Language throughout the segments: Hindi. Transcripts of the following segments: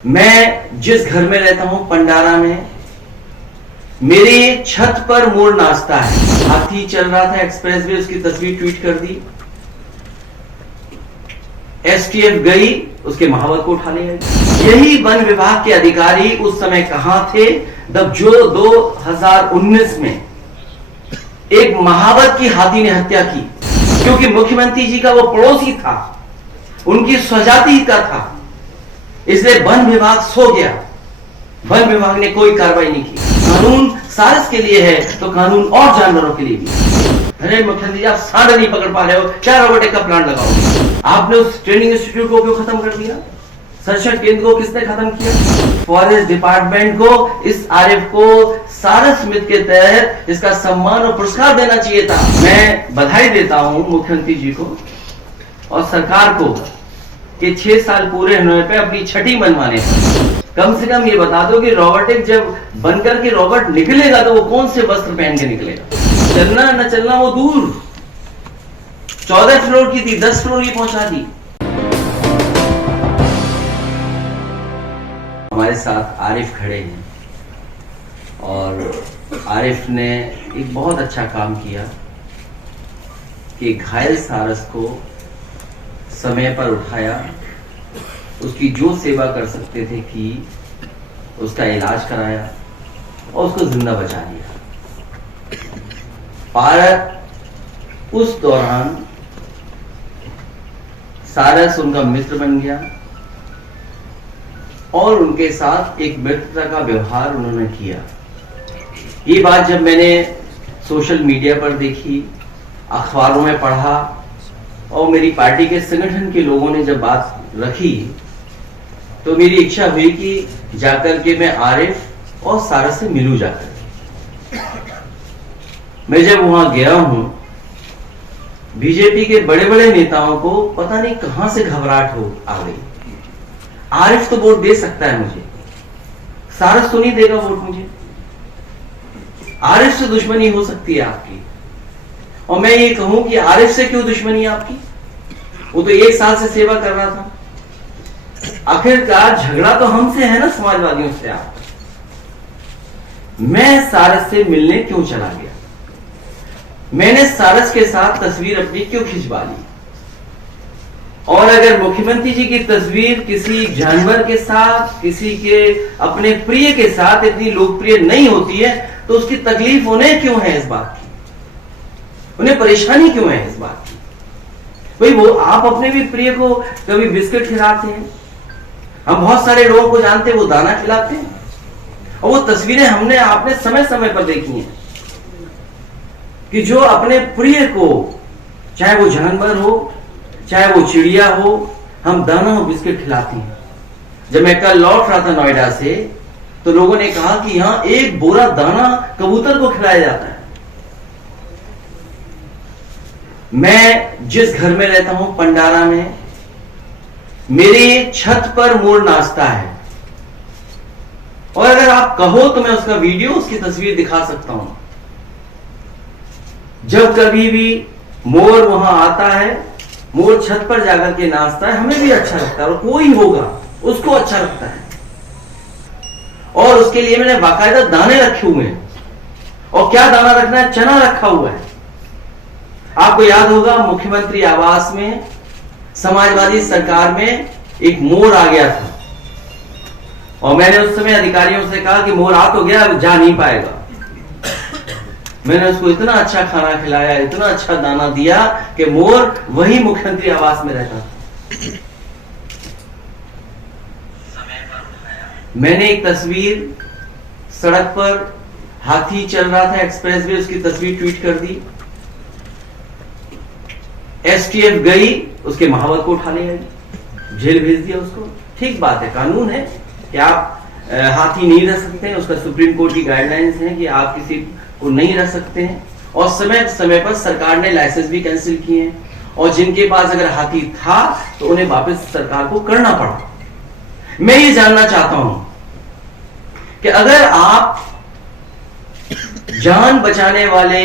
मैं जिस घर में रहता हूं पंडारा में, मेरी छत पर मोर नाचता है। हाथी चल रहा था एक्सप्रेस वे, उसकी तस्वीर ट्वीट कर दी। एसटीएफ गई, उसके महावत को उठा लिया। यही वन विभाग के अधिकारी उस समय कहां थे जब जो 2019 में एक महावत की हाथी ने हत्या की, क्योंकि मुख्यमंत्री जी का वो पड़ोसी था, उनकी स्वजाति का था, इसलिए वन विभाग सो गया। वन विभाग ने कोई कार्रवाई नहीं की। कानून सारस के लिए है तो कानून और जानवरों के लिए भी। अरे मुख्यमंत्री जी, आप सांड नहीं पकड़ पा रहे हो, क्या रोबोटिक का प्लांट लगाओ? आपने उस ट्रेनिंग इंस्टीट्यूट को क्यों खत्म कर दिया? संरक्षण केंद्र को किसने खत्म किया? फॉरेस्ट डिपार्टमेंट को इस आरएफ को सारस मित्र के तहत इसका सम्मान और पुरस्कार देना चाहिए था। मैं बधाई देता हूं मुख्यमंत्री जी को और सरकार को कि 6 साल पूरे होने पे अपनी छठी मनवाने पर कम से कम ये बता दो कि रोबोटिक जब बनकर के रोबोट निकलेगा तो वो कौन से वस्त्र पहन के निकलेगा। चलना न चलना वो दूर, 14 फ्लोर की थी, 10 फ्लोर की पहुंचा दी। हमारे साथ आरिफ खड़े हैं और आरिफ ने एक बहुत अच्छा काम किया कि घायल सारस को समय पर उठाया, उसकी जो सेवा कर सकते थे की, उसका इलाज कराया और उसको जिंदा बचा लिया। पारक उस दौरान सारस उनका मित्र बन गया और उनके साथ एक मित्रता का व्यवहार उन्होंने किया। ये बात जब मैंने सोशल मीडिया पर देखी, अखबारों में पढ़ा और मेरी पार्टी के संगठन के लोगों ने जब बात रखी तो मेरी इच्छा हुई कि जाकर के मैं आरिफ और सारस से मिलूं। जाकर मैं जब वहां गया हूं, बीजेपी के बड़े बड़े नेताओं को पता नहीं कहां से घबराहट हो आ गई। आरिफ तो वोट दे सकता है मुझे, सारस तो नहीं देगा वोट मुझे। आरिफ से दुश्मनी हो सकती है आपकी, और मैं ये कहूं कि आरिफ से क्यों दुश्मनी है आपकी? वो तो 1 साल से सेवा कर रहा था। आखिरकार झगड़ा तो हमसे है ना, समाजवादियों से। आप मैं सारस से मिलने क्यों चला गया? मैंने सारस के साथ तस्वीर अपनी क्यों खिंचवा ली? और अगर मुख्यमंत्री जी की तस्वीर किसी जानवर के साथ, किसी के अपने प्रिय के साथ इतनी लोकप्रिय नहीं होती है तो उसकी तकलीफ उन्हें क्यों है? इस बात की उन्हें परेशानी क्यों है? इस बात की भाई, वो आप अपने भी प्रिय को कभी बिस्किट खिलाते हैं, हम बहुत सारे लोगों को जानते हैं वो दाना खिलाते हैं, और वो तस्वीरें हमने आपने समय समय पर देखी हैं कि जो अपने प्रिय को, चाहे वो जानवर हो चाहे वो चिड़िया हो, हम दाना और बिस्किट खिलाते हैं। जब मैं कल लौट रहा था नोएडा से तो लोगों ने कहा कि यहां 1 बोरा दाना कबूतर को खिलाया जाता है। मैं जिस घर में रहता हूं पंडारा में, मेरी छत पर मोर नाचता है, और अगर आप कहो तो मैं उसका वीडियो, उसकी तस्वीर दिखा सकता हूं। जब कभी भी मोर वहां आता है, मोर छत पर जाकर के नाचता है, हमें भी अच्छा लगता है और कोई होगा उसको अच्छा लगता है। और उसके लिए मैंने बाकायदा दाने रखे हुए हैं, और क्या दाना रखना है? चना रखा हुआ है। आपको याद होगा मुख्यमंत्री आवास में समाजवादी सरकार में एक मोर आ गया था, और मैंने उस समय अधिकारियों से कहा कि मोर आ तो गया, जा नहीं पाएगा। मैंने उसको इतना अच्छा खाना खिलाया, इतना अच्छा दाना दिया कि मोर वही मुख्यमंत्री आवास में रहता था। मैंने एक तस्वीर, सड़क पर हाथी चल रहा था एक्सप्रेस वे, उसकी तस्वीर ट्वीट कर दी। एसटीएफ गई, उसके महावत को उठा लिया, जेल भेज दिया उसको। ठीक बात है, कानून है कि आप हाथी नहीं रह सकते हैं, उसका सुप्रीम कोर्ट की गाइडलाइंस है कि आप किसी को नहीं रह सकते हैं, और समय समय पर सरकार ने लाइसेंस भी कैंसिल किए हैं, और जिनके पास अगर हाथी था तो उन्हें वापस सरकार को करना पड़ा। मैं ये जानना चाहता हूं कि अगर आप जान बचाने वाले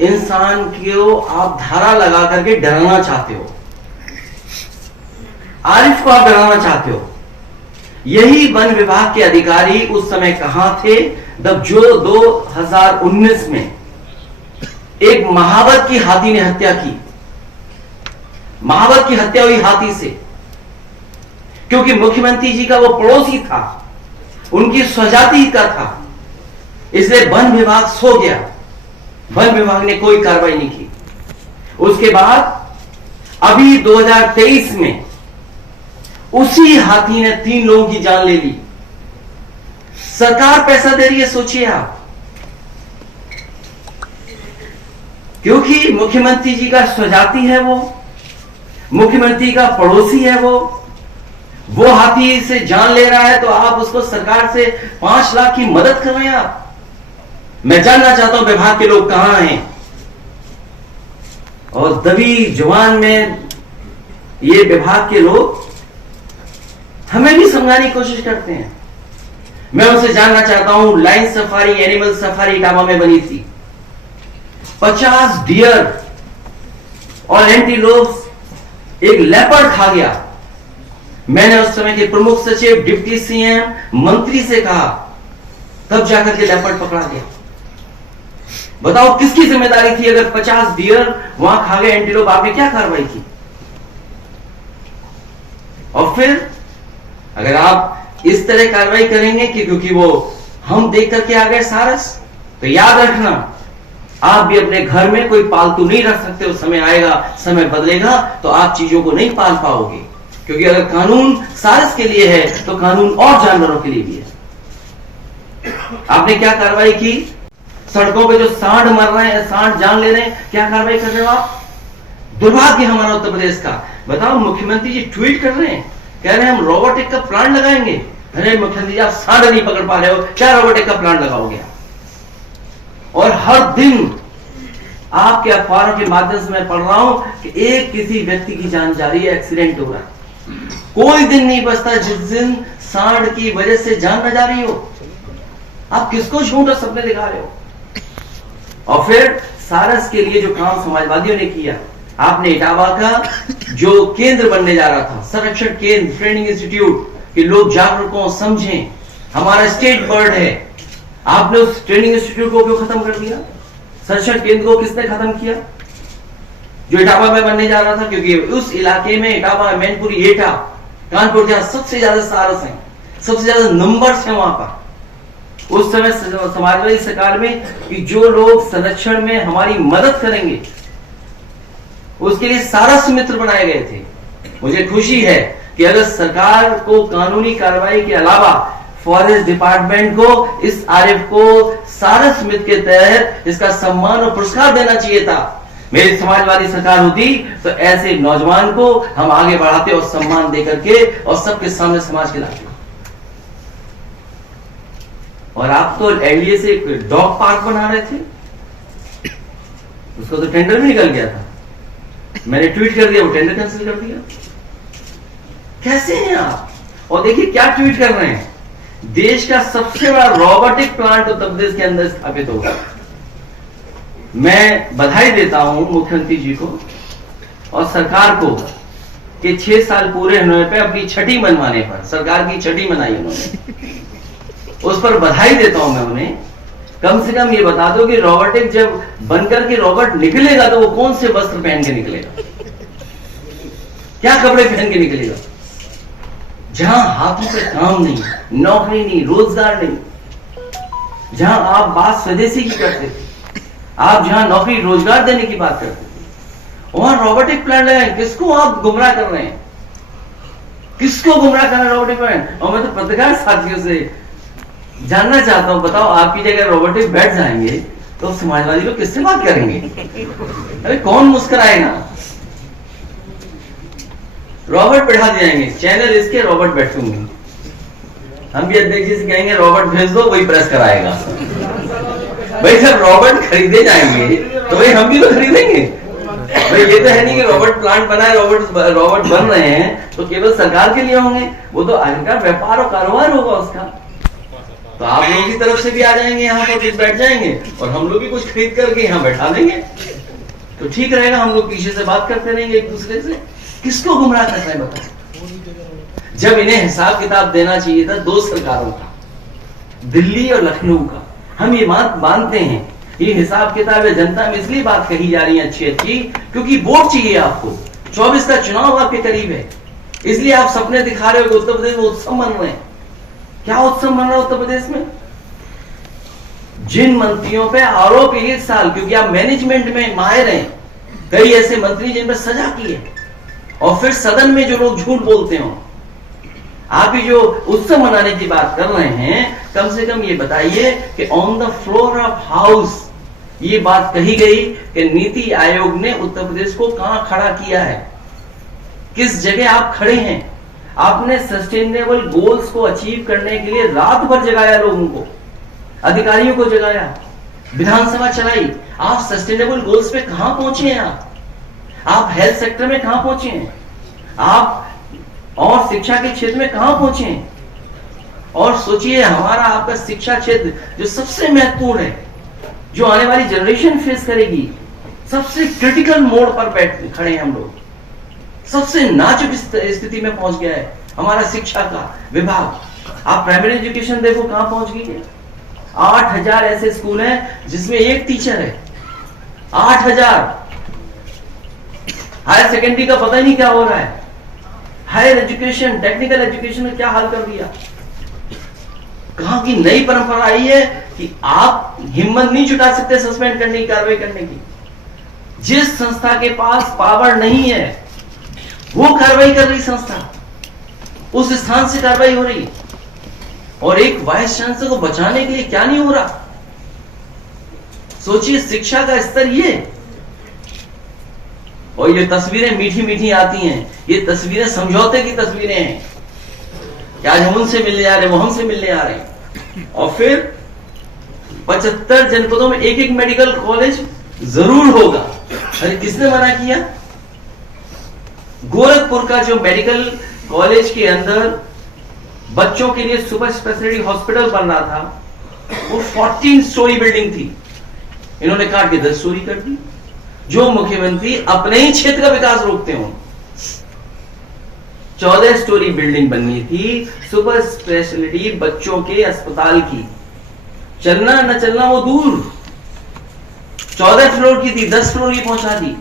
इंसान को आप धारा लगा करके डराना चाहते हो, आरिफ को आप डराना चाहते हो, यही वन विभाग के अधिकारी उस समय कहां थे जब जो 2019 में एक महावत की हाथी ने हत्या की। महावत की हत्या हुई हाथी से, क्योंकि मुख्यमंत्री जी का वो पड़ोसी था, उनकी स्वजाति का था, इसलिए वन विभाग सो गया। वन विभाग ने कोई कार्रवाई नहीं की। उसके बाद अभी 2023 में उसी हाथी ने 3 लोगों की जान ले ली। सरकार पैसा दे रही है, सोचिए आप, क्योंकि मुख्यमंत्री जी का स्वजाति है, वो मुख्यमंत्री का पड़ोसी है, वो हाथी से जान ले रहा है, तो आप उसको सरकार से 5 लाख की मदद कर रहे हैं आप। मैं जानना चाहता हूं विभाग के लोग कहां हैं, और दबी जुबान में ये विभाग के लोग हमें भी समझाने की कोशिश करते हैं। मैं उनसे जानना चाहता हूं, line safari, animal safari Etawah में बनी थी, 50 डियर और एंटीलोप्स, एक लेपर्ड खा गया। मैंने उस समय के प्रमुख सचिव, डिप्टी सीएम, मंत्री से कहा, तब जाकर के लेपर्ड पकड़ा गया। बताओ किसकी जिम्मेदारी थी? अगर 50 डियर वहां खा गए, एंटीलोप, आपने क्या कार्रवाई की? और फिर अगर आप इस तरह कार्रवाई करेंगे कि क्योंकि वो हम देख करके आ गए सारस, तो याद रखना आप भी अपने घर में कोई पालतू नहीं रख सकते। उस समय आएगा, समय बदलेगा, तो आप चीजों को नहीं पाल पाओगे, क्योंकि अगर कानून सारस के लिए है तो कानून और जानवरों के लिए भी है। आपने क्या कार्रवाई की? सड़कों पे जो सांड मर रहे हैं, सांड जान ले रहे हैं, क्या कार्रवाई कर रहे हो आप? दुर्भाग्य हमारा उत्तर प्रदेश का। बताओ, मुख्यमंत्री जी ट्वीट कर रहे हैं, कह रहे हैं हम रोबोटिक का प्लांट लगाएंगे। अरे मुख्यमंत्री जी, आप सांड नहीं पकड़ पा रहे हो, क्या रोबोटिक का प्लांट लगाओगे? और हर दिन आपके अखबारों के माध्यम से मैं पढ़ रहा हूं कि एक किसी व्यक्ति की जान जा रही है, एक्सीडेंट हो रहा है। कोई दिन नहीं बचता जिस दिन सांड की वजह से जान न जा रही हो। आप किसको झूठा सपने दिखा रहे हो? और फिर सारस के लिए जो काम समाजवादियों ने किया, आपने इटावा का जो केंद्र बनने जा रहा था, संरक्षण केंद्र, ट्रेनिंग इंस्टीट्यूट, कि लोग जागरूक हो, समझें, हमारा स्टेट बर्ड है, आपने उस ट्रेनिंग इंस्टीट्यूट को क्यों खत्म कर दिया? संरक्षण केंद्र को किसने खत्म किया जो इटावा में बनने जा रहा था? क्योंकि उस इलाके में, इटावा, मैनपुरी, एटा, कानपुर, जहां सबसे ज्यादा सारस हैं, सबसे ज्यादा नंबर्स हैं वहां पर। उस समय समाजवादी सरकार में कि जो लोग संरक्षण में हमारी मदद करेंगे, उसके लिए सारस मित्र बनाए गए थे। मुझे खुशी है कि अगर सरकार को कानूनी कार्रवाई के अलावा फॉरेस्ट डिपार्टमेंट को इस आरएफ को सारस मित्र के तहत इसका सम्मान और पुरस्कार देना चाहिए था। मेरी समाजवादी सरकार होती तो ऐसे नौजवान को हम आगे बढ़ाते और सम्मान देकर के और सबके सामने समाज के लाते। और आप तो एनडीए से एक डॉग पार्क बना रहे थे, उसको तो टेंडर भी निकल गया था। मैंने ट्वीट कर दिया, वो टेंडर कैंसिल कर दिया। कैसे हैं आप? और देखिए क्या ट्वीट कर रहे हैं, देश का सबसे बड़ा रोबोटिक प्लांट उत्तर प्रदेश के अंदर स्थापित होगा। मैं बधाई देता हूं मुख्यमंत्री जी को और सरकार को कि 6 साल पूरे होने पे अपनी छठी मनवाने पर, सरकार की छठी मनाई उन्होंने, उस पर बधाई देता हूं मैं उन्हें। कम से कम ये बता दो कि रोबोटिक जब बनकर के रोबोट निकलेगा तो वो कौन से वस्त्र पहन के निकलेगा, क्या कपड़े पहन के निकलेगा? जहां हाथों पे काम नहीं, नौकरी नहीं, रोजगार नहीं, जहां आप बात स्वदेशी की करते थे, आप जहां नौकरी रोजगार देने की बात करते थे, वहां रोबोटिक प्लांट लगाए। किसको आप गुमराह कर रहे हैं? किसको गुमराह कर रहे हैं रोबोटिक प्लांट? और मैं तो पत्रकार साथियों से जानना चाहता हूं, बताओ आपकी जगह रोबोटिक बैठ जाएंगे तो समाजवादी लोग किससे बात करेंगे? अरे कौन मुस्कुराएगा? रॉबर्ट बैठा दिए, चैनल इसके रॉबर्ट बैठूंगे। हम भी अध्यक्ष जी से कहेंगे रॉबर्ट भेज दो, वही प्रेस कराएगा। भाई जब रॉबर्ट खरीदे जाएंगे तो भाई हम भी तो खरीदेंगे। भाई ये तो है नहीं कि रॉबर्ट प्लांट बना है, रॉबर्ट बन रहे हैं तो केवल सरकार के लिए होंगे, वो तो आगे व्यापार और कारोबार होगा उसका। तो आप लोगों की तरफ से भी आ जाएंगे यहाँ पर, बैठ जाएंगे और हम लोग भी कुछ खरीद करके यहाँ बैठा देंगे, तो ठीक रहेगा। हम लोग पीछे से बात करते रहेंगे एक दूसरे से। किसको गुमराह करना है बताओ? जब इन्हें हिसाब किताब देना चाहिए था दो सरकारों का, दिल्ली और लखनऊ का। हम ये बात मानते हैं, ये हिसाब किताब है। जनता में इसलिए बात कही जा रही है अच्छी अच्छी, क्योंकि वोट चाहिए आपको। 24 का चुनाव आपके करीब है, इसलिए आप सपने दिखा रहे हो कि उत्तर प्रदेश में उत्सव मन रहे हैं। क्या उत्सव मन रहा है उत्तर प्रदेश में? जिन मंत्रियों पे आरोप 1 साल, क्योंकि आप मैनेजमेंट में माहिर हैं, कई ऐसे मंत्री जिन पर सजा की है, और फिर सदन में जो लोग झूठ बोलते हो। आप ही जो उत्सव मनाने की बात कर रहे हैं, कम से कम ये बताइए कि on the floor of house ये बात कही गई कि नीति आयोग ने उत्तर प्रदेश को कहां खड़ा किया है, किस जगह आप खड़े हैं। आपने सस्टेनेबल गोल्स को अचीव करने के लिए रात भर जगाया, लोगों को, अधिकारियों को जगाया, विधानसभा चलाई। आप सस्टेनेबल गोल्स पे कहां पहुंचे हैं? आप हेल्थ सेक्टर में कहां पहुंचे हैं? आप और शिक्षा के क्षेत्र में कहां पहुंचे हैं? और सोचिए, हमारा आपका शिक्षा क्षेत्र जो सबसे महत्वपूर्ण है, जो आने वाली जनरेशन फेस करेगी, सबसे क्रिटिकल मोड़ पर बैठ खड़े हैं हम लोग। सबसे नाजुक स्थिति में पहुंच गया है हमारा शिक्षा का विभाग। आप प्राइमरी एजुकेशन देखो कहां पहुंच गई है। 8000 ऐसे स्कूल हैं जिसमें एक टीचर है। 8000। हायर सेकेंडरी का पता ही नहीं क्या हो रहा है। हायर एजुकेशन, टेक्निकल एजुकेशन में क्या हाल कर दिया। कहां की नई परंपरा आई है कि आप हिम्मत नहीं जुटा सकते सस्पेंड करने की, कार्रवाई करने की। जिस संस्था के पास पावर नहीं है वो कार्रवाई कर रही संस्था, उस स्थान से कार्रवाई हो रही। और एक वाइस चांसलर को बचाने के लिए क्या नहीं हो रहा। सोचिए, शिक्षा का स्तर ये। और ये तस्वीरें मीठी मीठी आती हैं, ये तस्वीरें समझौते की तस्वीरें हैं कि आज हम उनसे मिलने आ रहे, वो हमसे मिलने आ रहे। और फिर 75 जनपदों में एक एक मेडिकल कॉलेज जरूर होगा। अरे किसने मना किया? गोरखपुर का जो मेडिकल कॉलेज के अंदर बच्चों के लिए सुपर स्पेशलिटी हॉस्पिटल बन रहा था, वो 14 स्टोरी बिल्डिंग थी, इन्होंने काट के 10 स्टोरी कर दी। जो मुख्यमंत्री अपने ही क्षेत्र का विकास रोकते हो। 14 स्टोरी बिल्डिंग बननी थी सुपर स्पेशलिटी बच्चों के अस्पताल की। चलना न चलना वो दूर, 14 फ्लोर की थी, 10 फ्लोर की पहुंचा दी।